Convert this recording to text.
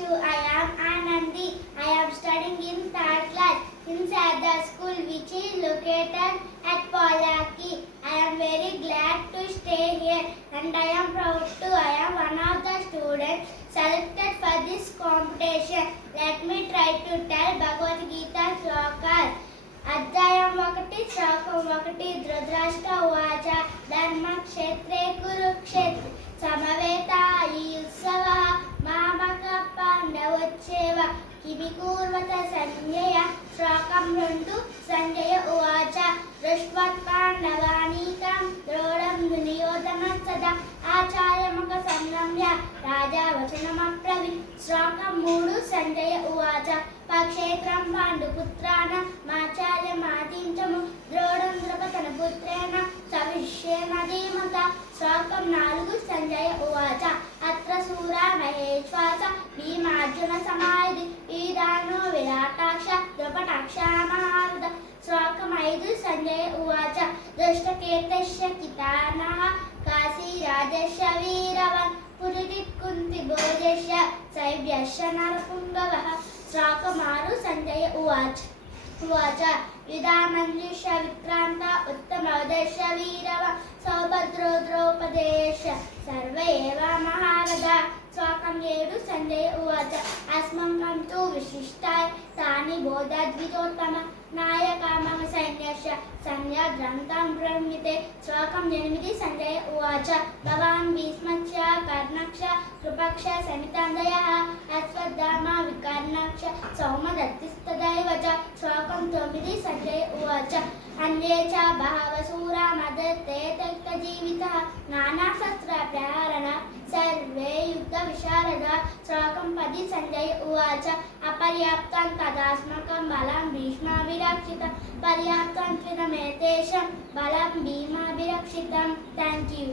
to. I am Anandi. I am studying in third class in Sadar School, which is located at Polaki. I am very glad to stay here, and I am proud to. I am one of the students selected for this competition. Let me try to tell Bhagavad Gita slokas. అధ్యాయం 1 శ్లోకం 1 ధృతరాష్ట్ర ఉవాచ ధర్మక్షేత్రే కురుక్షేత్రే సమవేతాయి ఉత్సవ మామక పాండవోచ్చేవ కిమి కూర్వత సంజయ శ్లోకం 2 సంజయ ఉవాచ దృష్ట్వత్ పాండవానీకం ద్రోణం దుర్యోధన సదా ఆచార్యముఖ సంగమ్య రాజా వచనమబ్రవీత్ శ్లోకం 3 సంజయ ఉవాచ పక్షేత్రం పాండుపుత్రాన మాచార్యమాదించము ద్రోణం ద్రుపదన పుత్రేణ సవిష్యేన ధీమత శ్లోకం 4 సంజయ ఉవాచ అత్ర శూరా మహేశ్వాస భీమార్జున సమాయుధి ఈదానో విరాటాక్ష ద్రుపటాక్ష మహారథ శ్లోకం 5 సంజయ ఉవాచ దృష్టకీర్తస్య కితానః కాశీరాజస్య వీరవన్ పురిదిత్ కుంతి భోజస్య శైవ్యస్య నరపుంగవః శ్లోకం 6 సంజయ ఉవాచ యుధామన్యుష్య విక్రాంత ఉత్తమోదస్య వీరవ సౌభద్రో ద్రౌపదేశ్య సర్వ ఏవ మహారథ శ్లోకం 7 సంజయ ఉవాచ అస్మంకం తు విశిష్టాయ తాని బోధద్విజోత్తమ నాయక మమ సైన్యస్య సంధ్యాద్రంతం బ్రహ్మితే శ్లోకం 8 సంజయ ఉవాచ భవాన్ భీష్మక్ష కర్ణక్ష కృపక్ష సమితాందయః అశ్వత్థామ వికర్ణక్ష సౌమదత్తిస్తదైవ చ శ్లోకం 9 సంజయ ఉవాచ అన్యే చ బహవసూరా మదతే తక్తజీవితః నానాశస్త్ర ప్రహరణ సర్వే యుద్ధ విశారద శ్లోకం 10 సంజయ ఉవాచ అపర్యాప్తం తదాస్మకం బలం భీష్మాభిరక్షితం పర్యాప్తం త్విదమేతేషాం బలం భీమాభిరక్షితం. Thank you.